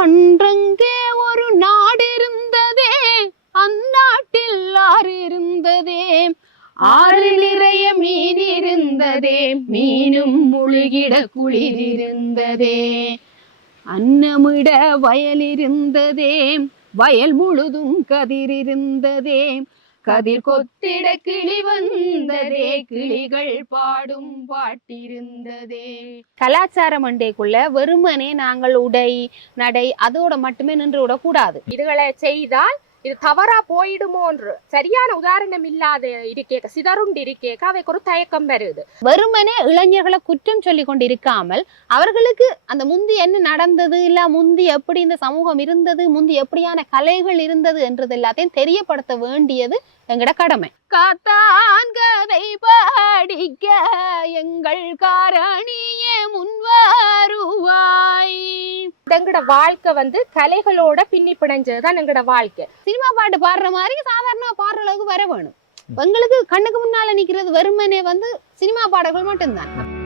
அன்றங்கே ஒரு நாடு இருந்ததே அந்நாட்டில் ஆறு இருந்ததே ஆறு நிறைய மீன் இருந்ததே மீனும் முழுகிட குளிர் இருந்ததே அன்னமிட வயல் இருந்ததே வயல் முழுதும் கதிர் இருந்ததே கதிர் கொத்திட கிளி வந்ததே கிளிகள் பாடும் பாட்டிருந்ததே. கலாச்சார மண்டேக்குள்ள வெறுமனே நாங்கள் உடை நடை அதோட மட்டுமே நின்று விடக்கூடாது. இதுகளை செய்தால் இது தவறா போயிடுமோன்று சரியான உதாரணம் இல்லாத இருக்கேக்க சிதறுண்டு இருக்கேக்க அவைக்கு ஒரு தயக்கம் வருது. வெறுமனே இளைஞர்களை குற்றம் சொல்லி கொண்டு இருக்காமல் அவர்களுக்கு அந்த முந்தி என்ன நடந்தது இல்ல முந்தி எப்படி இந்த சமூகம் இருந்தது முந்தி எப்படியான கலைகள் இருந்தது என்றது எல்லாத்தையும் தெரியப்படுத்த வேண்டியது எங்கட கடமை. காத்தான் கதை பாடிக்க எங்கள் காரணிய முன்வருவாய் எங்கட வாழ்க்கை வந்து கலைகளோட பின்னி பிணைஞ்சதுதான் எங்கட வாழ்க்கை. சினிமா பாட்டு பாடுற மாதிரி சாதாரண பாடுற அளவுக்கு வர வேணும். எங்களுக்கு கண்ணுக்கு முன்னால நிக்கிறது வெறுமனே வந்து சினிமா பாடல்கள் மட்டும்தான்.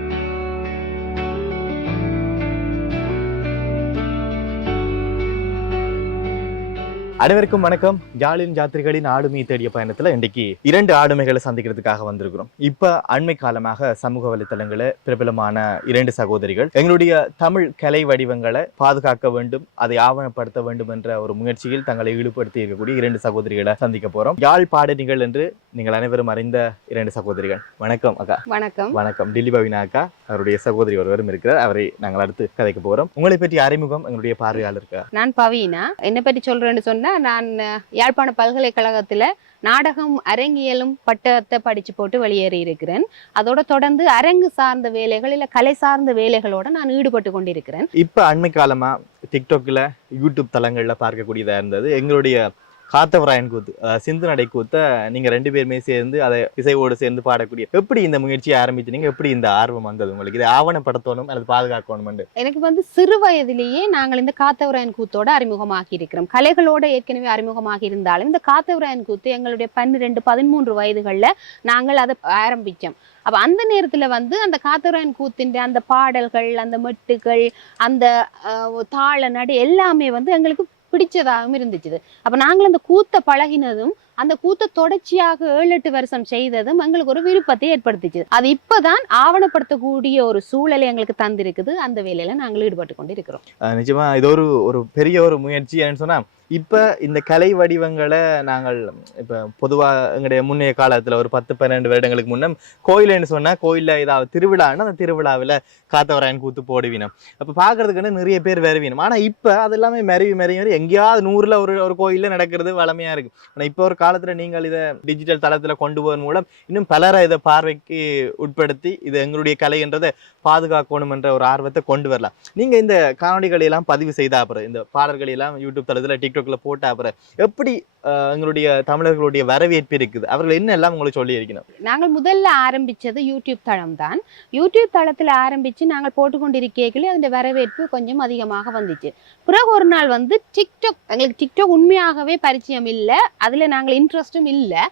அனைவருக்கும் வணக்கம். ஜாலின் ஜாத்திரிகளின் ஆளுமை தேடிய பயணத்துல இன்றைக்கு இரண்டு ஆளுமைகளை சந்திக்கிறதுக்காக வந்திருக்கிறோம். இப்ப அண்மை காலமாக சமூக வலைத்தளங்கள பிரபலமான இரண்டு சகோதரிகள் எங்களுடைய தமிழ் கலை வடிவங்களை பாதுகாக்க வேண்டும் அதை ஆவணப்படுத்த வேண்டும் என்ற ஒரு முயற்சியில் தங்களை ஈடுபடுத்தி இருக்கக்கூடிய இரண்டு சகோதரிகளை சந்திக்க போறோம். யாழ் பாடணிகள் என்று நீங்கள் அனைவரும் அறிந்த இரண்டு சகோதரிகள். வணக்கம் அக்கா. வணக்கம். வணக்கம். டில்லி பவினா அக்கா அவருடைய சகோதரி ஒருவரும் இருக்கிறார். அவரை நாங்கள் அடுத்து கதைக்க போறோம். உங்களை பற்றி அறிமுகம் எங்களுடைய பார்வையாளருக்கு நான் பவீனா. என்னை பற்றி சொல்றேன்னு சொன்னா நான் யாழ்ப்பாண பல்கலைக்கழகத்தில் நாடகம் அரங்கியலும் பட்டத்தை படிச்சு போட்டு வெளியேறி இருக்கிறேன். அதோட தொடர்ந்து அரங்கு சார்ந்த வேலைகள் இல்ல கலை சார்ந்த வேலைகளோட நான் ஈடுபட்டு கொண்டிருக்கிறேன். இப்ப அண்மை காலமா டிக்டாக்ல யூடியூப் தளங்களில் பார்க்கக்கூடியதா இருந்தது. எங்களுடைய காத்தவராயன் கூத்து சிந்து நடை கூத்த நீங்க ரெண்டு பேருமே சேர்ந்து அதை இசையோடு சேர்ந்து பாடக்கூடிய எப்படி இந்த முயற்சியை ஆரம்பிச்சீங்க எப்படி இந்த ஆர்வம் வந்தது உங்களுக்கு? இதை ஆவணப்படுத்தணும் அல்லது பாதுகாக்கணும் எனக்கு வந்து சிறு வயதிலேயே நாங்கள் இந்த காத்தவராயன் கூத்தோட அறிமுகமாகி இருக்கிறோம் கலைகளோட ஏற்கனவே அறிமுகமாக இருந்தாலும் இந்த காத்தவராயன் கூத்து எங்களுடைய பன்னிரெண்டு பதிமூன்று வயதுகளில் நாங்கள் அதை ஆரம்பித்தோம் அப்போ அந்த நேரத்தில் வந்து அந்த காத்தவராயன் கூத்தின் அந்த பாடல்கள் அந்த மெட்டுகள் அந்த தாள நடு எல்லாமே வந்து எங்களுக்கு பிடிச்சதாகவும் இருந்துச்சு அப்போ நாங்கள் அந்த கூத்த பழகினதும் அந்த கூத்தை தொடர்ச்சியாக ஏழு எட்டு வருஷம் செய்ததும் எங்களுக்கு ஒரு விருப்பத்தை ஏற்படுத்திச்சு. அது இப்போதான் ஆவணப்படுத்தக்கூடிய ஒரு சூழலை எங்களுக்கு தந்திருக்குது. அந்த வேலையில நாங்கள் ஈடுபட்டு கொண்டு இருக்கிறோம் நிஜமா இது ஒரு ஒரு பெரிய ஒரு முயற்சி சொன்னா இப்ப இந்த கலை வடிவங்களை நாங்கள் இப்ப பொதுவா எங்களுடைய முன்னைய காலத்துல ஒரு பத்து பன்னெண்டு வருடங்களுக்கு முன்னே கோயில்னு சொன்னா கோயிலில் ஏதாவது திருவிழான்னு அந்த திருவிழாவில் காத்தவராயன் கூத்து போடுவீனம். அப்ப பாக்குறதுக்குன்னு நிறைய பேர் வருவீனம். ஆனா இப்ப அது எல்லாமே மறைவி மறைவி. எங்கேயாவது நூறுல ஒரு ஒரு கோயிலில் நடக்கிறது வளமையா இருக்கு. ஆனா இப்ப ஒரு காலத்தில் நீங்கள் இதை டிஜிட்டல் தளத்தில் கொண்டு போவதன் மூலம் இன்னும் பலரை இதை பார்வைக்கு உட்படுத்தி இது எங்களுடைய கலை என்றதை பாதுகாக்கணும் என்ற ஒரு ஆர்வத்தை கொண்டு வரலாம் நீங்க இந்த காணொலிகளை எல்லாம் பதிவு செய்த அப்புறம் இந்த பாடல்களை எல்லாம் யூடியூப் தளத்தில் டிக்டாக்ல போட்ட அப்புறம் எப்படி எங்களுடைய தமிழர்களுடைய வரவேற்பு இருக்குது? அவர்கள் என்ன எல்லாம் உங்களுக்கு சொல்லி இருக்கணும் நாங்கள் முதல்ல ஆரம்பிச்சது யூடியூப் தளம் தான் யூடியூப் தளத்தில் ஆரம்பிச்சு நாங்கள் போட்டுக்கொண்டிருக்கைகளே அந்த வரவேற்பு கொஞ்சம் அதிகமாக வந்துச்சு. பிறகு ஒரு நாள் வந்து டிக்டாக் எங்களுக்கு டிக்டாக் உண்மையாகவே பரிச்சயம் இல்லை. அதில் நாங்கள் இன்ட்ரெஸ்ட்டும் இல்லை.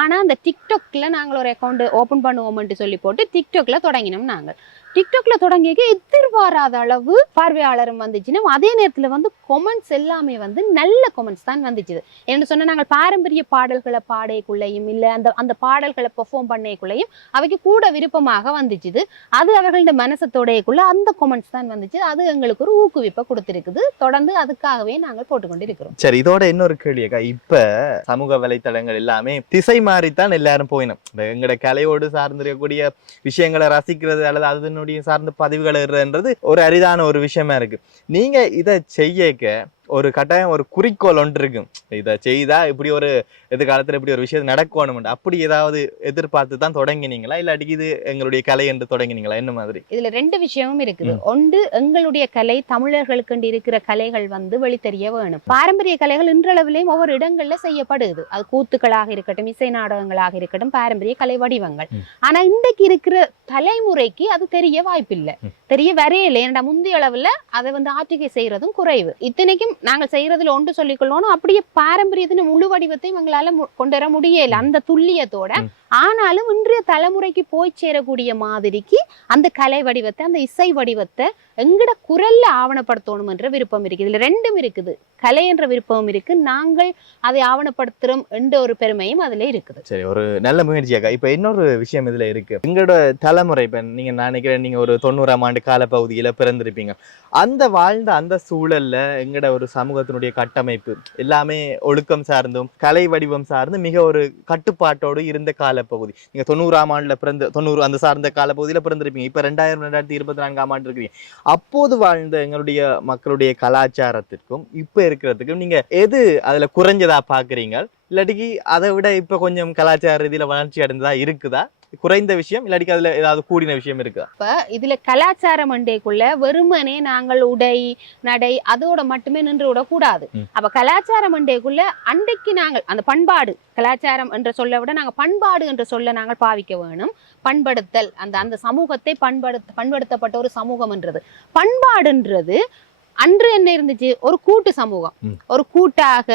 ஆனால் அந்த டிக்டாக்ல நாங்கள் ஒரு அக்கௌண்ட் ஓப்பன் பண்ணுவோம்னு சொல்லி போட்டு டிக்டாக்ல தொடங்கினோம் நாங்கள். டிக்டாக்ல தொடங்கிய எதிர்பாராத அளவு பார்வையாளரும் வந்துச்சுன்னா அதே நேரத்துல வந்து கொமெண்ட்ஸ் எல்லாமே வந்து நல்ல கொமெண்ட்ஸ் தான் வந்துச்சு என்ன சொன்னா நாங்கள் பாரம்பரிய பாடல்களை பாடையக்குள்ளேயும் இல்ல அந்த அந்த பாடல்களை பெர்ஃபார்ம் பண்ணைக்குள்ளேயும் அவைக்கு கூட விருப்பமாக வந்துச்சுது. அது அவர்களோட மனசத்தோடையக்குள்ள அந்த கொமெண்ட்ஸ் தான் வந்துச்சு அது எங்களுக்கு ஒரு ஊக்குவிப்பை கொடுத்திருக்குது. தொடர்ந்து அதுக்காகவே நாங்கள் போட்டுக்கொண்டு இருக்கிறோம் சரி இதோட இன்னொரு கேள்வியக்கா இப்போ இப்ப சமூக வலைத்தளங்கள் எல்லாமே திசை மாறித்தான் எல்லாரும் போயினோம். எங்களோட கலையோடு சார்ந்திருக்கக்கூடிய விஷயங்களை ரசிக்கிறது அல்லது அதுன்னு அதனுடைய சார்ந்த பதிவுகள் இடுறதுன்றது ஒரு அரிதான ஒரு விஷயமா இருக்கு. நீங்க இதை செய்யக்க ஒரு கட்டாயம் ஒரு குறிக்கோள் ஒன்று இருக்கும் இதை செய்தா இப்படி ஒரு எதிர்காலத்துல இப்படி ஒரு விஷயம் நடக்கணும் அப்படி ஏதாவது எதிர்பார்த்து தான் தொடங்கினீங்களா? இல்லாட்டிக்கு இது எங்களுடைய கலை என்று தொடங்கினீங்களா? என்ன மாதிரி? இதுல ரெண்டு விஷயமும் இருக்குது. ஒன்று எங்களுடைய கலை தமிழர்களுக்கு இருக்கிற கலைகள் வந்து வெளித்தெரிய வேணும். பாரம்பரிய கலைகள் இன்றளவிலையும் ஒவ்வொரு இடங்கள்ல செய்யப்படுது. அது கூத்துக்களாக இருக்கட்டும் இசை நாடகங்களாக இருக்கட்டும் பாரம்பரிய கலை வடிவங்கள். ம். ஆனா இன்றைக்கு இருக்கிற தலைமுறைக்கு அது தெரிய வாய்ப்பில்லை. தெரிய வரையில ஏன்டா முந்தைய அளவுல அதை வந்து ஆற்றுகை செய்யறதும் குறைவு. இத்தனைக்கும் நாங்கள் செய்யறதுல ஒன்று சொல்லிக்கொள்ளணும். அப்படியே பாரம்பரியத்தின் முழு வடிவத்தையும் எங்களால மு- கொண்டு வர முடியல. அந்த துல்லியத்தோட. ஆனாலும் இன்றைய தலைமுறைக்கு போய் சேரக்கூடிய மாதிரிக்கு அந்த கலை வடிவத்தை அந்த இசை வடிவத்தை எங்கட குரல்ல ஆவணப்படுத்தணும் என்ற விருப்பம் இருக்குது இதுல ரெண்டும் இருக்குது. கலை என்ற விருப்பம் இருக்கு. நாங்கள் அதை ஆவணப்படுத்துறோம் என்ற ஒரு பெருமையும் அதுல இருக்குது. சரி ஒரு நல்ல முயற்சியாக்கா இப்ப இன்னொரு விஷயம் இதுல இருக்கு. எங்களோட தலைமுறை இப்ப நீங்க நான் நினைக்கிறேன் நீங்க ஒரு தொண்ணூறாம் ஆண்டு கால பகுதியில பிறந்திருப்பீங்க. அந்த வாழ்ந்த அந்த சூழல்ல எங்கட ஒரு சமூகத்தினுடைய கட்டமைப்பு எல்லாமே ஒழுக்கம் சார்ந்தும் கலை வடிவம் சார்ந்து மிக ஒரு கட்டுப்பாட்டோடு இருந்த காலப்பகுதி. நீங்க தொண்ணூறாம் ஆண்டுல பிறந்த தொண்ணூறு அந்த சார்ந்த காலப்பகுதியில பிறந்திருப்பீங்க. இப்ப ரெண்டாயிரம் ரெண்டாயிரத்தி இருபத்தி நான்காம் ஆண்டு இருக்கிறீங்க அப்போது வாழ்ந்த எங்களுடைய மக்களுடைய கலாச்சாரத்திற்கும் இப்ப இருக்கிறதுக்கும் நீங்க எது அதுல குறைஞ்சதா பார்க்குறீங்க இல்லாட்டிக்கு அதை விட இப்ப கொஞ்சம் கலாச்சார ரீதியில வளர்ச்சி அடைந்ததா இருக்குதா? குறைந்த விஷயம் இல்லாட்டிக்கு அதுல ஏதாவது கூடின விஷயம் இருக்குதா இப்ப இதுல கலாச்சார மண்டைக்குள்ள வெறுமனே நாங்கள் உடை நடை அதோட மட்டுமே நின்று விடக்கூடாது. அப்ப கலாச்சார மண்டைக்குள்ள அன்றைக்கு நாங்கள் அந்த பண்பாடு கலாச்சாரம் என்ற சொல்ல விட நாங்க பண்பாடு என்ற சொல்ல நாங்கள் பாவிக்க வேணும். பண்படுத்தல் அந்த அந்த சமூகத்தை பண்படுத்த பண்படுத்தப்பட்ட ஒரு சமூகம் என்றது பண்பாடுன்றது அன்று என்ன இருந்துச்சு? ஒரு கூட்டு சமூகம். ஒரு கூட்டாக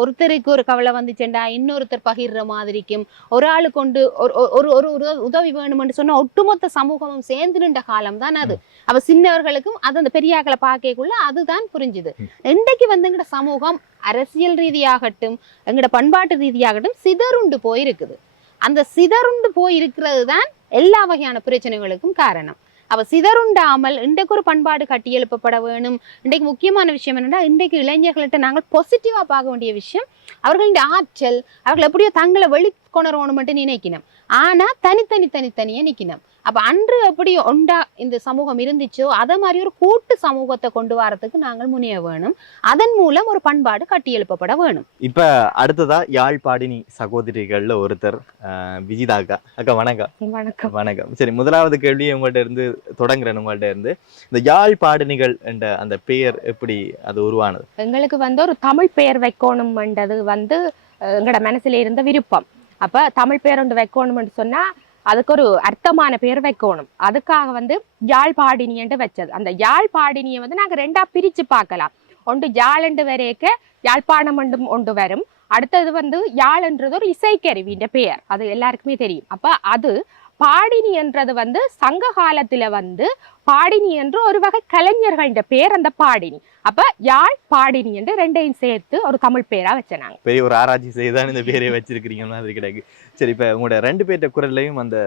ஒருத்தருக்கு ஒரு கவலை வந்துச்சுண்டா இன்னொருத்தர் பகிர்ற மாதிரிக்கும் ஒரு ஆளு கொண்டு ஒரு ஒரு ஒரு ஒரு உதவி வேணும்னு சொன்னா ஒட்டுமொத்த சமூகமும் சேர்ந்து நின்ற காலம் தான் அது அப்ப சின்னவர்களுக்கும் அது அந்த பெரியாக்களை பார்க்கக்குள்ள அதுதான் புரிஞ்சுது. இன்றைக்கு வந்து எங்கட சமூகம் அரசியல் ரீதியாகட்டும் எங்கட பண்பாட்டு ரீதியாகட்டும் சிதறுண்டு போயிருக்குது. அந்த சிதறுண்டு போயிருக்கிறது தான் எல்லா வகையான பிரச்சனைகளுக்கும் காரணம். அப்ப சிதறுண்டாமல் இன்றைக்கு ஒரு பண்பாடு கட்டி எழுப்பப்பட வேணும். இன்றைக்கு முக்கியமான விஷயம் என்னன்னா இன்றைக்கு இளைஞர்கள்ட்ட நாங்கள் பாசிட்டிவாக பார்க்க வேண்டிய விஷயம் அவர்களின் ஆற்றல் அவர்கள் எப்படியோ தங்களை வெளிக்கொணரணும் மட்டும் நினைக்கணும். ஆனா தனித்தனி தனித்தனியே நிற்கணும் அப்ப அன்று எப்படி ஒண்டா இந்த சமூகம் இருந்துச்சோ அதை மாதிரி ஒரு கூட்டு சமூகத்தை கொண்டு வரதுக்கு நாங்கள் முனைய வேணும். அதன் மூலம் ஒரு பண்பாடு கட்டியெழுப்பப்பட வேணும். இப்ப அடுத்ததா யாழ்ப்பாடினி சகோதரிகள்ல ஒருத்தர் ஆஹ் விஜிதா அக்கா அக்கா வணக்கம். வணக்கம். வணக்கம். சரி முதலாவது கேள்வி உங்கள்ட்ட இருந்து தொடங்குறேன் உங்கள்ட்ட இருந்து. இந்த யாழ்ப்பாடினிகள் என்ற அந்த பெயர் எப்படி அது உருவானது? எங்களுக்கு வந்து ஒரு தமிழ் பெயர் வைக்கணும்ன்றது வந்து எங்களோட மனசுல இருந்த விருப்பம். அப்ப தமிழ் பெயர் ஒன்று வைக்கணும்னு சொன்னா அதுக்கு ஒரு அர்த்தமான பேர் வைக்கணும். அதுக்காக வந்து யாழ்ப்பாடினியன்ட்டு வச்சது. அந்த யாழ்ப்பாடினியை வந்து நாங்கள் ரெண்டா பிரித்து பார்க்கலாம். ஒன்று யாழண்டு வரையக்க யாழ்ப்பாணம் ஒன்றும் ஒன்று வரும். அடுத்தது வந்து யாழ்ன்றது ஒரு இசைக்கருவின்ற பெயர். அது எல்லாருக்குமே தெரியும். அப்போ அது பாடினி என்றது வந்து சங்க காலத்துல வந்து பாடினி என்று ஒரு வகை கலைஞர்கள்ன்ற பேர் அந்த பாடினி. அப்ப யாழ் பாடினி என்று ரெண்டையும் சேர்த்து ஒரு தமிழ் பேரா வச்சனாங்க பெரிய ஒரு ஆராய்ச்சி செய்துதான் இந்த பேரை வச்சிருக்கிறீங்க மாதிரி கிடைக்கு. சரி இப்ப உங்களோட ரெண்டு பேர்ட்ட குரல்லையும் அந்த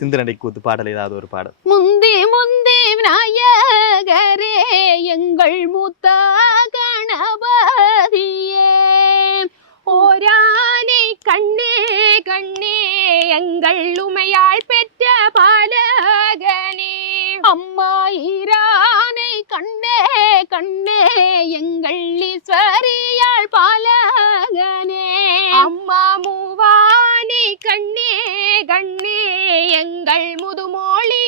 சிந்தனடை கூத்து பாடல் ஏதாவது ஒரு பாடல். முந்தி முந்தி விநாயகரே எங்கள் மூத்த கணபதியே. ஓரானை கண்ணே கண்ணே எங்கள் உமையாள் பெற்ற பாலகனே. அம்மா ஈரானை கண்ணே கண்ணே எங்கள் ஈஸ்வரியாள் பாலகனே. அம்மா மூவானை கண்ணே கண்ணே எங்கள் முதுமொழி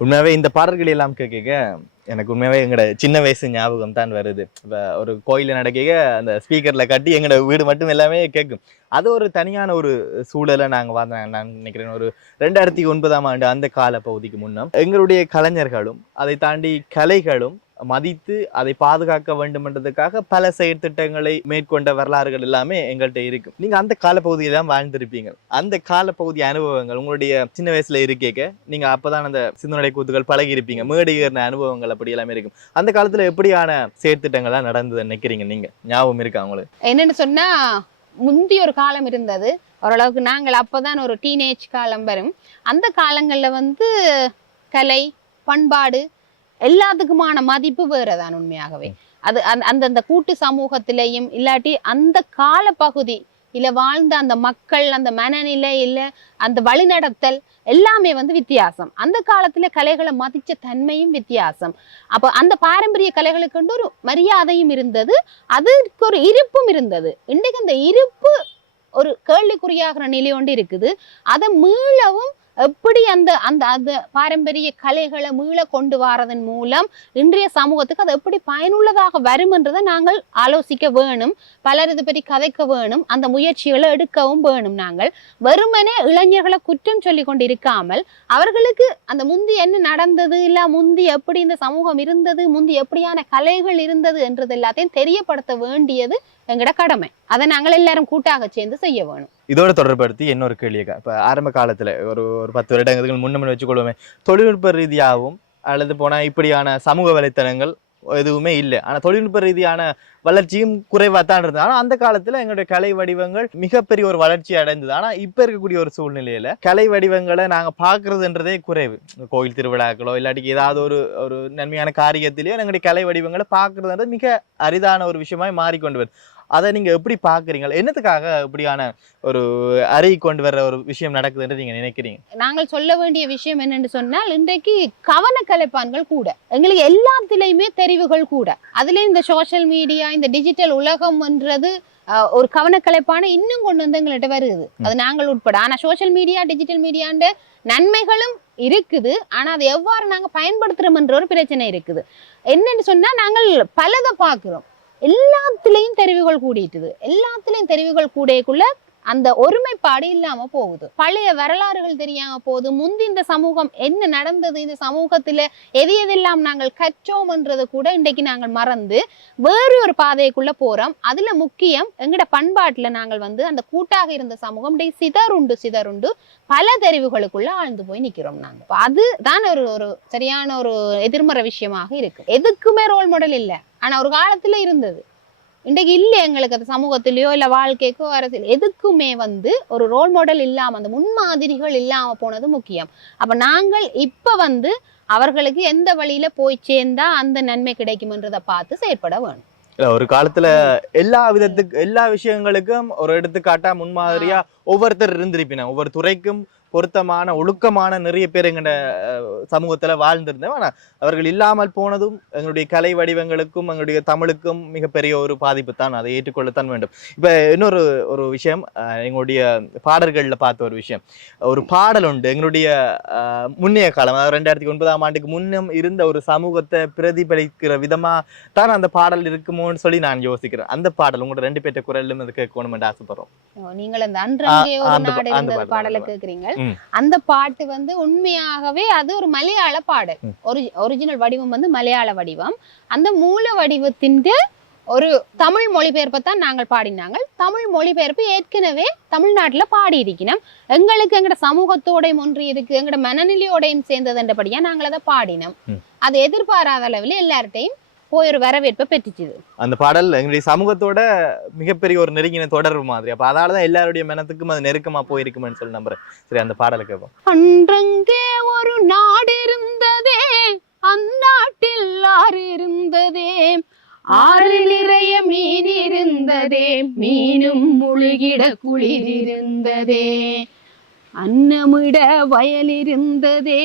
உண்மையாகவே இந்த பாடல்கள் எல்லாம் கேட்க எனக்கு உண்மையாகவே எங்களோட சின்ன வயசு ஞாபகம் தான் வருது. இப்போ ஒரு கோயிலில் நடக்க அந்த ஸ்பீக்கரில் கட்டி எங்களோட வீடு மட்டும் எல்லாமே கேட்கும் அது ஒரு தனியான ஒரு சூழலை நாங்கள் வாழ்ந்தோம் நான் நினைக்கிறேன் ஒரு ரெண்டாயிரத்தி ஒன்பதாம் ஆண்டு அந்த கால பகுதிக்கு முன்னம் எங்களுடைய கலைஞர்களும் அதை தாண்டி கலைகளும் மதித்து அதை பாதுகாக்க வேண்டுமென்றதுக்காக பல செயற்திட்டங்களை மேற்கொண்ட வரலாறுகள் எல்லாமே எங்கள்கிட்ட இருக்கும். நீங்க அந்த காலப்பகுதியில தான் வாழ்ந்திருப்பீங்க. அந்த காலப்பகுதி அனுபவங்கள் உங்களுடைய சின்ன வயசுல இருக்கேக்க நீங்க அப்பதான் அந்த சிந்தனை கூத்துகள் பழகி இருப்பீங்க. மேடை ஏறின அனுபவங்கள் அப்படி எல்லாமே இருக்கும். அந்த காலத்துல எப்படியான செயற்திட்டங்கள்லாம் நடந்தது நினைக்கிறீங்க நீங்க? ஞாபகம் இருக்கா உங்களுக்கு? என்னன்னு சொன்னா முந்தி ஒரு காலம் இருந்தது. ஓரளவுக்கு நாங்கள் அப்பதான் ஒரு டீனேஜ் காலம் வரும். அந்த காலங்களில் வந்து கலை பண்பாடு எல்லாத்துக்குமான மதிப்பு வேறதான் உண்மையாகவே. அது அந்த அந்தந்த கூட்டு சமூகத்திலையும் இல்லாட்டி அந்த கால பகுதி இல்ல வாழ்ந்த அந்த மக்கள் அந்த மனநிலை இல்ல அந்த வழிநடத்தல் எல்லாமே வந்து வித்தியாசம். அந்த காலத்துல கலைகளை மதிச்ச தன்மையும் வித்தியாசம். அப்ப அந்த பாரம்பரிய கலைகளுக்கு ஒரு மரியாதையும் இருந்தது அதுக்கு ஒரு இருப்பும் இருந்தது. இன்றைக்கு அந்த இருப்பு ஒரு கேள்விக்குறியாகிற நிலை ஒன்று இருக்குது. அதை மீளவும் எப்படி அந்த அந்த அந்த பாரம்பரிய கலைகளை மீள கொண்டு வாரதன் மூலம் இன்றைய சமூகத்துக்கு அது எப்படி பயனுள்ளதாக வரும்ன்றதை நாங்கள் ஆலோசிக்க வேணும் பலர் இது பற்றி கதைக்க வேணும் அந்த முயற்சிகளை எடுக்கவும் வேணும் நாங்கள். வெறுமனே இளைஞர்களை குற்றம் சொல்லி கொண்டு இருக்காமல் அவர்களுக்கு அந்த முந்தி என்ன நடந்தது இல்லை முந்தி எப்படி இந்த சமூகம் இருந்தது முந்தி எப்படியான கலைகள் இருந்தது என்றது எல்லாத்தையும் தெரியப்படுத்த வேண்டியது எங்கட கடமை. அதை நாங்கள் எல்லாரும் கூட்டாக சேர்ந்து செய்ய வேணும். இதோட தொடர்படுத்தி இன்னொரு கேள்விக்கா இப்போ ஆரம்ப காலத்துல ஒரு ஒரு பத்து வருடங்களுக்கு முன்னமே வச்சுக்கொள்வோமே. தொழில்நுட்ப ரீதியாகவும் அல்லது போனால் இப்படியான சமூக வலைத்தளங்கள் எதுவுமே இல்லை. ஆனால் தொழில்நுட்ப ரீதியான வளர்ச்சியும் குறைவாக தான் இருந்தது. ஆனால் அந்த காலத்துல எங்களுடைய கலை வடிவங்கள் மிகப்பெரிய ஒரு வளர்ச்சி அடைந்தது. ஆனால் இப்போ இருக்கக்கூடிய ஒரு சூழ்நிலையில கலை வடிவங்களை நாங்க பார்க்கறதுன்றதே குறைவு. கோயில் திருவிழாக்களோ இல்லாட்டி ஏதாவது ஒரு ஒரு நன்மையான காரியத்திலேயோ எங்களுடைய கலை வடிவங்களை பார்க்குறதுன்றது மிக அரிதான ஒரு விஷயமாய் மாறிக்கொண்டு வருது. அதை நீங்க எப்படி பாக்குறீங்க? என்னத்துக்காக இப்படியான ஒரு அறி கொண்டு வர்ற ஒரு விஷயம் நடக்குதுன்னு நீங்க நினைக்கிறீங்க? நாங்கள் சொல்ல வேண்டிய விஷயம் என்னன்னு சொன்னால் இன்றைக்கு கவன கலைப்பான்கள் கூட எங்களுக்கு எல்லாத்திலையுமே தெரிவுகள் கூட. அதுல இந்த சோஷியல் மீடியா இந்த டிஜிட்டல் உலகம்ன்றது ஒரு கவனக்கலைப்பான இன்னும் கொண்டு வந்து எங்கள்கிட்ட வருது. அது நாங்கள் உட்பட. ஆனா சோஷியல் மீடியா டிஜிட்டல் மீடியாண்ட நன்மைகளும் இருக்குது. ஆனா அதை எவ்வாறு நாங்க பயன்படுத்துறோம்ன்ற ஒரு பிரச்சனை இருக்குது. என்னன்னு சொன்னா நாங்கள் பலதை பார்க்கிறோம். எல்லாத்துலேயும் தெரிவுகள் கூடிட்டுது. எல்லாத்துலேயும் தெரிவுகள் கூடக்குள்ள அந்த ஒருமைப்பாடு இல்லாம போகுது. பழைய வரலாறுகள் தெரியாம போகுது. முந்தி இந்த சமூகம் என்ன நடந்தது? இந்த சமூகத்துல எது எதெல்லாம் நாங்கள் கற்றோம்ன்றது கூட இன்றைக்கு நாங்கள் மறந்து வேறு ஒரு பாதைக்குள்ள போறோம். அதுல முக்கியம் எங்கட பண்பாட்டுல நாங்கள் வந்து அந்த கூட்டாக இருந்த சமூகம் சிதறுண்டு சிதறுண்டு பல தெரிவுகளுக்குள்ள ஆழ்ந்து போய் நிக்கிறோம் நாங்க. அதுதான் ஒரு ஒரு சரியான ஒரு எதிர்மறை விஷயமாக இருக்கு. எதுக்குமே ரோல் மாடல் இல்ல. ஆனா ஒரு காலத்துல இருந்தது. இன்றைக்கு இல்லை எங்களுக்கு அது சமூகத்திலயோ இல்ல வாழ்க்கைக்கோ அரசியல். எதுக்குமே வந்து ஒரு ரோல் மாடல் இல்லாம அந்த முன்மாதிரிகள் இல்லாம போனது முக்கியம். அப்ப நாங்கள் இப்ப வந்து அவர்களுக்கு எந்த வழியில போய் சேர்ந்தா அந்த நன்மை கிடைக்கும்ன்றதை பார்த்து செயற்பட வேணும். இல்ல ஒரு காலத்துல எல்லா விதத்துக்கு எல்லா விஷயங்களுக்கும் ஒரு எடுத்துக்காட்டா முன்மாதிரியா ஒவ்வொருத்தர் இருந்திருப்பின. ஒவ்வொரு துறைக்கும் பொருத்தமான ஒழுக்கமான நிறைய பேர் எங்கட அஹ், சமூகத்துல வாழ்ந்திருந்தோம் ஆனா அவர்கள் இல்லாமல் போனதும் எங்களுடைய கலை வடிவங்களுக்கும் எங்களுடைய தமிழுக்கும் மிகப்பெரிய ஒரு பாதிப்பு தான். அதை ஏற்றுக்கொள்ளத்தான் வேண்டும். இப்ப இன்னொரு ஒரு விஷயம் எங்களுடைய பாடல்கள்ல பார்த்த ஒரு விஷயம். ஒரு பாடல் உண்டு. எங்களுடைய முன்னைய காலம் அதாவது ரெண்டாயிரத்தி ஒன்பதாம் ஆண்டுக்கு முன்னம் இருந்த ஒரு சமூகத்தை பிரதிபலிக்கிற விதமா தான் அந்த பாடல் இருக்குமோன்னு சொல்லி நான் யோசிக்கிறேன். அந்த பாடல் உங்களோட ரெண்டு பேர்ட்ட குரலும் அது கேட்கணும்னு ஆசைப்படுறோம். ஓ, நீங்கள் அந்த பாடல், பாடலை அந்த பாட்டு வந்து உண்மையாகவே அது ஒரு மலையாள பாடல். ஒரிஜினல் வடிவம் வந்து மலையாள வடிவம். அந்த மூல வடிவத்தின் ஒரு தமிழ் மொழிபெயர்ப்பை தான் நாங்கள் பாடினாங்க தமிழ் மொழிபெயர்ப்பு ஏற்கனவே தமிழ்நாட்டுல பாடி இருக்கணும் எங்களுக்கு எங்கட சமூகத்தோடையும் ஒன்றி இருக்கு எங்கட மனநிலையோடையும் சேர்ந்ததுன்றபடியா நாங்கள் அதை பாடினோம். அது எதிர்பாராத அளவில் எல்லார்ட்டையும் போய் ஒரு வரவேற்பை பெற்றுச்சுது. அந்த பாடல் எங்களுடைய சமூகத்தோட மிகப்பெரிய ஒரு நெருங்கின தொடர்பு மாதிரி. அப்ப அதனாலதான் எல்லாருடைய மனத்துக்கும் அது நெருக்கமா போயிருக்குமென்னு சொல்லி நம்புறேன். சரி அந்த பாடலை கேட்போம். அன்றங்கே ஒரு நாடு இருந்ததே அந்நாட்டில் ஆறு இருந்ததே. ஆறு நிறைய மீன் இருந்ததே மீனும் முழுகிட குளிர் இருந்ததே. அன்னமிட வயல் இருந்ததே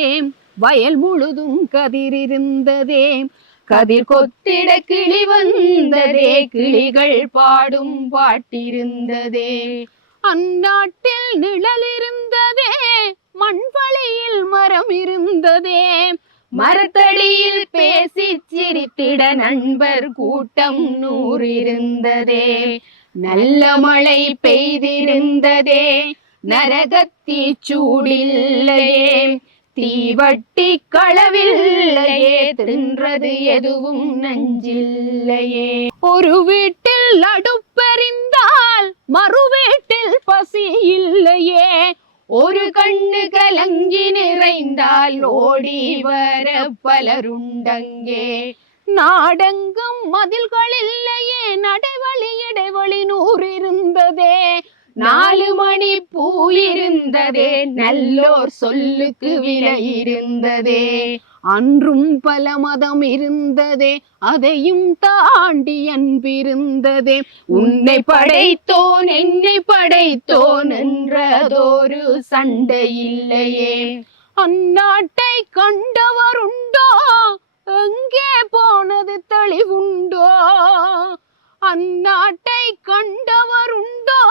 வயல் முழுதும் கதிர் இருந்ததே. கதிர் கொத்திட கிளி வந்ததே கிளிகள் பாடும் பாட்டிருந்ததே. அந்நாட்டில் நிழல் இருந்ததே மண்வழியில் மரம் இருந்ததே மரத்தடியில் பேசி சிரித்திட நண்பர் கூட்டம் நூறு இருந்ததே நல்ல மழை பெய்திருந்ததே நரகத்தி சூடில்லையே. தீவட்டி களவில்லையே தின்றது எதுவும் நஞ்சில்லையே. ஒரு வீட்டில் அடுப்பறிந்தால் மறு வீட்டில் பசி இல்லையே. ஒரு கண்ணு கலங்கி நிறைந்தால் ஓடி வர பலருண்டங்கே. நாடெங்கும் மதில்கள் இல்லையே நடைவழி இடைவழி நூறு இருந்ததே நாலு மணி பூ இருந்ததே நல்லோர் சொல்லுக்கு விலை இருந்ததே அன்றும் பல மதம் இருந்ததே அதையும் தாண்டி அன்பிருந்ததே. உன்னை படைத்தோன் என்னை படைத்தோன் என்றதொரு சண்டை இல்லையே அந்நாட்டை கண்டவர் உண்டோ எங்கே போனது தெளிவுண்டோ? அந்நாட்டை கண்டவர் உண்டோ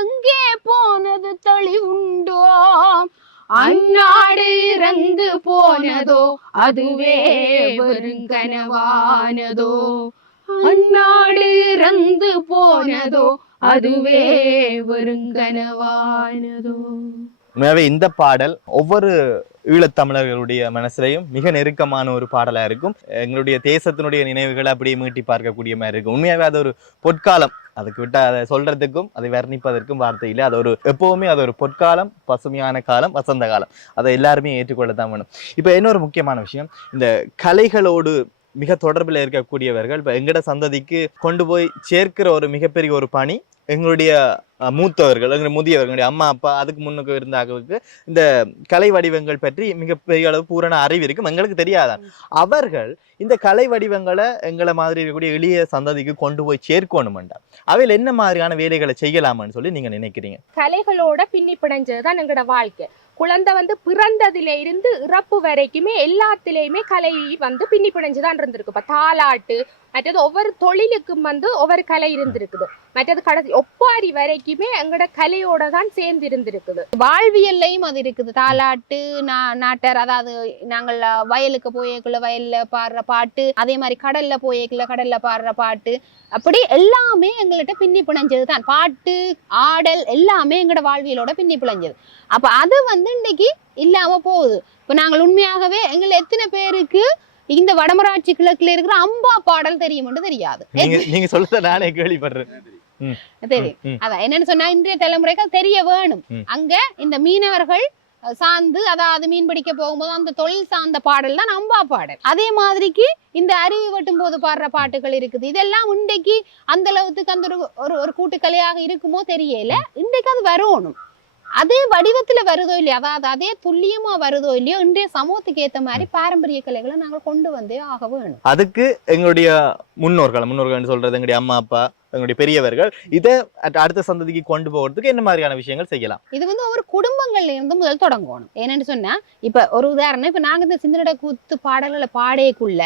எங்கே போனது தளி உண்டோ அந்நாடு இறந்து போனதோ? அதுவே வெறுங்கனவானதோ? அந்நாடு இறந்து போனதோ? அதுவே வெறுங்கனவானதோ? உண்மையாவே இந்த பாடல் ஒவ்வொரு ஈழத்தமிழர்களுடைய மனசுலையும் மிக நெருக்கமான ஒரு பாடலாக இருக்கும். எங்களுடைய தேசத்தினுடைய நினைவுகளை அப்படியே மீட்டி பார்க்கக்கூடிய மாதிரி இருக்கும். உண்மையாகவே அது ஒரு பொற்காலம். அதுக்கு விட்டு அதை சொல்றதுக்கும் அதை வர்ணிப்பதற்கும் வார்த்தை இல்லை அது ஒரு எப்பவுமே அது ஒரு பொற்காலம் பசுமையான காலம் வசந்த காலம். அதை எல்லாருமே ஏற்றுக்கொள்ள தான் வேணும். இப்போ இன்னொரு முக்கியமான விஷயம் இந்த கலைகளோடு மிக தொடர்பில் இருக்கக்கூடியவர்கள். இப்போ எங்கட சந்ததிக்கு கொண்டு போய் சேர்க்கிற ஒரு மிகப்பெரிய ஒரு பணி எங்களுடைய மூத்தவர்கள் எங்களுடைய முதியவர்கள் எங்களுடைய அம்மா அப்பா அதுக்கு முன்னுக்கு இருந்த ஆக்களுக்கு இந்த கலை வடிவங்கள் பற்றி மிகப்பெரிய அளவு பூரண அறிவு இருக்கும். எங்களுக்கு தெரியாதான் அவர்கள் இந்த கலை வடிவங்களை எங்களை மாதிரி இருக்கக்கூடிய எளிய சந்ததிக்கு கொண்டு போய் சேர்க்கணுமெண்டா அவையில் என்ன மாதிரியான வேலைகளை செய்யலாமான்னு சொல்லி நீங்க நினைக்கிறீங்க? கலைகளோட பின்னி பிணைஞ்சதுதான் எங்களோட வாழ்க்கை. குழந்தை வந்து பிறந்ததுல இருந்து இறப்பு வரைக்குமே எல்லாத்துலேயுமே கலை வந்து பின்னி பிணைஞ்சுதான் இருந்திருக்கு. இப்ப தாலாட்டு மற்றது ஒவ்வொரு தொழிலுக்கும் வந்து ஒவ்வொரு கலை இருந்திருக்குது. மற்றது கடைசி ஒப்பாரி வரைக்குமே எங்களோட கலையோட தான் சேர்ந்து இருந்திருக்குது வாழ்வியல்லையும் அது இருக்குது. தாலாட்டு நாட்டர் அதாவது நாங்கள் வயலுக்கு போயக்குள்ள வயல்ல பாடுற பாட்டு அதே மாதிரி கடல்ல போயக்குள்ள கடல்ல பாடுற பாட்டு அப்படி எல்லாமே எங்கள்கிட்ட பின்னி பிணைஞ்சது தான். பாட்டு ஆடல் எல்லாமே எங்களோட வாழ்வியலோட பின்னி பிணைஞ்சது அப்ப அது வந்து இன்னைக்கு இல்லாம போகுது. இப்ப நாங்கள் உண்மையாகவே எங்களை எத்தனை பேருக்கு இந்த வடமராட்சி கிழக்குல இருக்கிற அம்பா பாடல் தெரியுமென்று தெரியாது. நீங்க நீங்க சொல்றத நானே கேள்விப்படுறேன். தெரியும். அதான் என்னன்னு சொன்னா இன்றைய தலைமுறைக்கு தெரிய வேணும். அங்க இந்த மீனவர்கள் சார்ந்து அதாவது மீன் பிடிக்க போகும்போது அந்த தொழில் சார்ந்த பாடல் தான் அம்பா பாடல். அதே மாதிரிக்கு இந்த அருவி வெட்டும் போது பாடுற பாட்டுகள் இருக்குது. இதெல்லாம் இன்றைக்கு அந்த அளவுக்கு அந்த ஒரு ஒரு ஒரு கூட்டுக்கலையாக இருக்குமோ தெரியல. இன்றைக்கு அது வரணும் அதே வடிவத்துல வருதோ இல்லையோ? அதாவது அதே துல்லியமா வருதோ இல்லையோ? இன்றைய சமூகத்துக்கு ஏத்த மாதிரி பாரம்பரிய கலைகளை நாங்கள் கொண்டு வந்தே ஆக வேணும். அதுக்கு எங்களுடைய முன்னோர்கள் முன்னோர்கள் சொல்றது எங்களுடைய அம்மா அப்பா எங்களுடைய பெரியவர்கள் இதை அட்- அடுத்த சந்ததிக்கு கொண்டு போகிறதுக்கு என்ன மாதிரியான விஷயங்கள் செய்யலாம்? இது வந்து ஒரு குடும்பங்கள்ல இருந்து முதல் தொடங்கணும். என்னன்னு சொன்னா இப்ப ஒரு உதாரணம் இப்ப நாங்க இந்த சிந்தனட கூத்து பாடல்களை பாடேக்குள்ள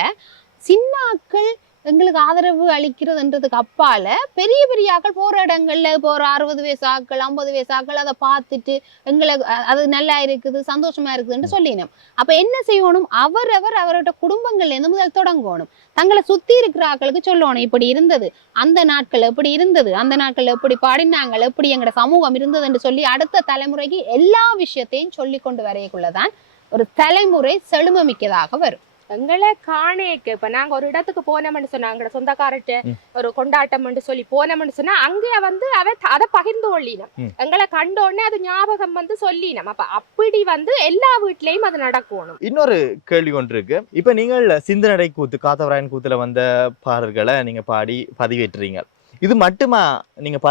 சின்னாக்கள் எங்களுக்கு ஆதரவு அளிக்கிறதுன்றதுக்கு அப்பால பெரிய பெரிய ஆக்கள் போற இடங்கள்ல இப்போ ஒரு அறுபது வயசு ஆக்கள் ஐம்பது வயசு ஆக்கள் அதை பார்த்துட்டு எங்களை அது நல்லா இருக்குது சந்தோஷமா இருக்குதுன்னு சொல்லினோம் அப்ப என்ன செய்யணும்? அவரவர் அவரோட குடும்பங்கள்ல இருந்து முதல் தொடங்கணும். தங்களை சுத்தி இருக்கிற ஆக்களுக்கு சொல்லணும். இப்படி இருந்தது அந்த நாட்கள் எப்படி இருந்தது அந்த நாட்கள் எப்படி பாடினாங்க எப்படி எங்களோட சமூகம் இருந்ததுன்னு சொல்லி அடுத்த தலைமுறைக்கு எல்லா விஷயத்தையும் சொல்லி கொண்டு வரையக்குள்ளதான் ஒரு தலைமுறை செழுமமிக்கதாக வரும். எங்களை காணேக்கு. இப்ப நாங்க ஒரு இடத்துக்கு போனோம்னு சொன்னா எங்களோட சொந்தக்காரர்கிட்ட. ஒரு கொண்டாட்டம்னு சொல்லி போனோம்னு சொன்னா அங்கே வந்து அவ அதை பகிர்ந்து கொள்ளினோம். எங்களை கண்ட உடனே அது ஞாபகம் வந்து சொல்லினோம். அப்ப அப்படி வந்து எல்லா வீட்லயும் அது நடக்கணும். இன்னொரு கேள்வி ஒன்று இருக்கு. இப்ப நீங்கள் சிந்தனடை கூத்து காத்தவராயன் கூத்துல வந்த பாடல்களை நீங்க பாடி பதிவேற்றுறீங்க. இது மட்டுமா நீங்க பா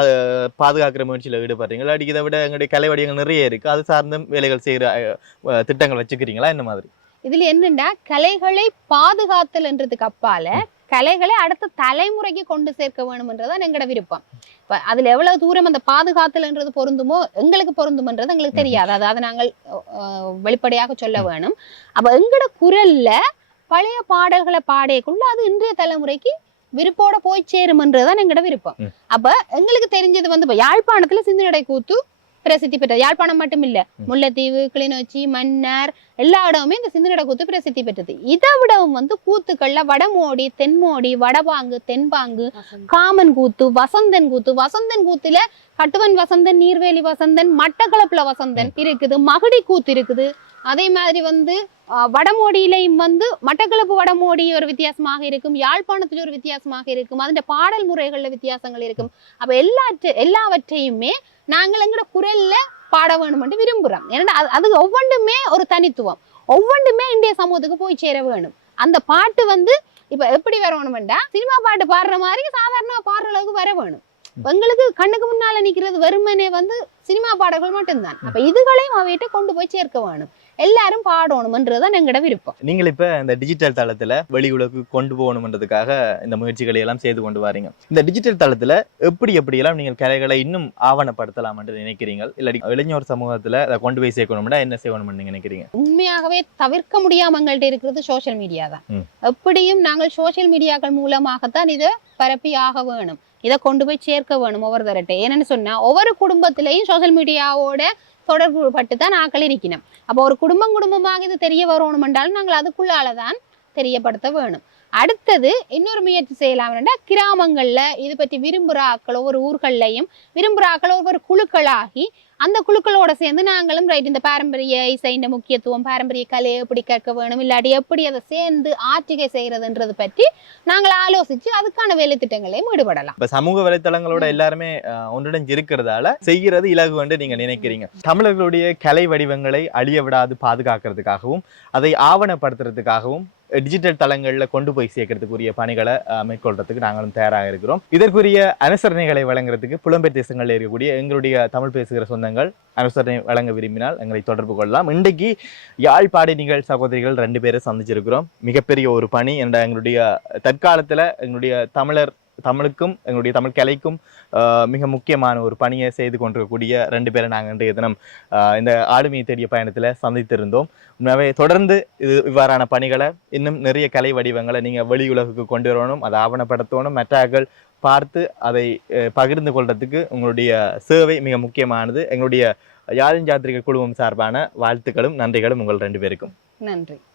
பாதுகாக்கிற முயற்சியில ஈடுபடுறீங்களா இதை விட எங்களுடைய கலை வடிவங்கள் நிறைய இருக்கு. அது சார்ந்த வேலைகள் செய்யற திட்டங்கள் வச்சுக்கிறீங்களா? என்ன மாதிரி? இதுல என்னன்னா கலைகளை பாதுகாத்தல்ன்றதுக்கு அப்பால கலைகளை அடுத்த தலைமுறைக்கு கொண்டு சேர்க்க வேணும்ன்றதான் எங்களோட விருப்பம். இப்ப அதுல எவ்வளவு தூரம் அந்த பாதுகாத்தல்ன்றது பொருந்துமோ எங்களுக்கு பொருந்தும்ன்றது எங்களுக்கு தெரியாது. அது அதை நாங்கள் அஹ், வெளிப்படையாக சொல்ல வேணும். அப்ப எங்களோட குரல்ல பழைய பாடல்களை பாடையக்குள்ள அது இன்றைய தலைமுறைக்கு விருப்போட போய் சேருமன்றதுதான் எங்களோட விருப்பம். அப்ப எங்களுக்கு தெரிஞ்சது வந்து இப்ப யாழ்ப்பாணத்துல சிந்தனடை கூத்து பிரசித்தி பெற்றது யாழ்ப்பாணம் மட்டும் இல்ல. முல்லைத்தீவு கிளிநொச்சி மன்னார் எல்லா இடமுமே இந்த சிந்தனடை கூத்து பிரசித்தி பெற்றது. இதை விடவும் வந்து கூத்துக்கள்ல வடமோடி தென்மோடி வடபாங்கு தென்பாங்கு காமன் கூத்து வசந்தன் கூத்து. வசந்தன் கூத்துல கட்டுவன் வசந்தன் நீர்வேலி வசந்தன் மட்டக்களப்புல வசந்தன் இருக்குது மகுடி கூத்து இருக்குது. அதே மாதிரி வந்து வடமோடியிலையும் வந்து மட்டக்களப்பு வடமோடி ஒரு வித்தியாசமாக இருக்கும் யாழ்ப்பாணத்துல ஒரு வித்தியாசமாக இருக்கும் அதிന്റെ பாடல் முறைகள்ல வித்தியாசங்கள் இருக்கும். அப்ப எல்லாற்ற எல்லாவற்றையுமே நாங்கள் எங்களோட குரல்ல பாட வேணும்னு விரும்புறோம். ஏன்னா அது- ஒவ்வொன்றுமே ஒரு தனித்துவம். ஒவ்வொன்றுமே இந்திய சமூகத்துக்கு போய் சேர வேணும். அந்த பாட்டு வந்து இப்ப எப்படி வரணும்டா சினிமா பாட்டு பாடுற மாதிரி சாதாரண பாடுற அளவுக்கு வர வேணும். எங்களுக்கு கண்ணுக்கு முன்னால நிக்கிறது வெறுமனே வந்து சினிமா பாடல்கள் மட்டும்தான். அப்ப இதுகளையும் அவையிட்ட கொண்டு போய் சேர்க்க வேணும். எல்லாரும் பாடணும்ன்றதுதான் எங்களோட விருப்பம். நீங்கள் இப்ப இந்த டிஜிட்டல் தளத்துல வெளி உலகு கொண்டு போகணும்ன்றதுக்காக இந்த முயற்சிகளை எல்லாம் செய்து கொண்டு வாரீங்க. இந்த டிஜிட்டல் தளத்துல எப்படி எப்படி எல்லாம் நீங்கள் கலைகளை இன்னும் ஆவணப்படுத்தலாம் என்று நினைக்கிறீங்க இல்லாட்டி இளைஞர் சமூகத்துல அதை கொண்டு போய் சேர்க்கணும்னா என்ன செய்யணும்னு நினைக்கிறீங்க? உண்மையாகவே தவிர்க்க முடியாம எங்கள்ட்ட இருக்கிறது சோஷியல் மீடியா தான். எப்படியும் நாங்கள் சோஷியல் மீடியாக்கள் மூலமாகத்தான் இதை பரப்பி ஆக வேணும். இதை கொண்டு போய் சேர்க்க வேணும் ஒவ்வொரு தரட்டை என்னன்னு சொன்னா ஒவ்வொரு குடும்பத்திலையும் சோஷியல் மீடியாவோட தொடர்பு பட்டு தான் ஆக்கள் இருக்கணும் அப்போ ஒரு குடும்பம் குடும்பமாக இது தெரிய வரணும் என்றாலும் நாங்கள் அதுக்குள்ளால தான் தெரியப்படுத்த வேணும். அடுத்தது இன்னொரு முயற்சி செய்யலாம் என்றால் கிராமங்கள்ல இது பற்றி விரும்புகிற ஆக்கள் ஒவ்வொரு ஊர்கள்லையும் விரும்புகிற ஆக்கள் ஒவ்வொரு குழுக்களாகி அந்த குழுக்களோட சேர்ந்து நாங்களும் ரைட் இந்த பாரம்பரிய இசையின் முக்கியத்துவம் பாரம்பரிய கலையை எப்படி கற்க வேணும் இல்லாட்டி எப்படி அதை சேர்ந்து ஆற்றுகை செய்யறதுன்றது பற்றி நாங்கள் ஆலோசிச்சு அதுக்கான வேலை திட்டங்களையும் ஈடுபடலாம். இப்ப சமூக வலைத்தளங்களோட எல்லாருமே ஒன்றிணைஞ்சு இருக்கிறதால செய்கிறது இலகுவென்று நீங்க நினைக்கிறீங்க. தமிழர்களுடைய கலை வடிவங்களை அழிய விடாது பாதுகாக்கிறதுக்காகவும் அதை ஆவணப்படுத்துறதுக்காகவும் டிஜிட்டல் தளங்களில் கொண்டு போய் சேர்க்கறதுக்குரிய பணிகளை மேற்கொள்றதுக்கு நாங்களும் தயாராக இருக்கிறோம். இதற்குரிய அனுசரணைகளை வழங்குறதுக்கு புலம்பெயர் தேசங்களில் இருக்கக்கூடிய எங்களுடைய தமிழ் பேசுகிற சொந்தங்கள் அனுசரணை வழங்க விரும்பினால் எங்களை தொடர்பு கொள்ளலாம். இன்றைக்கு யாழ்ப்பாடி நிகழ் சகோதரிகள் ரெண்டு பேரை சந்திச்சிருக்கிறோம். மிகப்பெரிய ஒரு பணி. என்ற எங்களுடைய தற்காலத்தில் எங்களுடைய தமிழர் தமிழுக்கும் எங்களுடைய தமிழ் கலைக்கும் மிக முக்கியமான ஒரு பணியை செய்து கொண்டிருக்கக்கூடிய ரெண்டு பேரை நாங்கள் இன்றைய தினம் இந்த ஆளுமையை தேடிய பயணத்தில் சந்தித்திருந்தோம். உண்மையாகவே தொடர்ந்து இது இவ்வாறான பணிகளை இன்னும் நிறைய கலை வடிவங்களை நீங்கள் வெளி உலகுக்கு கொண்டு வரணும் அதை ஆவணப்படுத்தணும் மற்றார்கள் பார்த்து அதை பகிர்ந்து கொள்றதுக்கு உங்களுடைய சேவை மிக முக்கியமானது. எங்களுடைய யாழின் ஜாத்திரிகை குழுமம் சார்பான வாழ்த்துக்களும் நன்றிகளும் உங்கள் ரெண்டு பேருக்கும். நன்றி.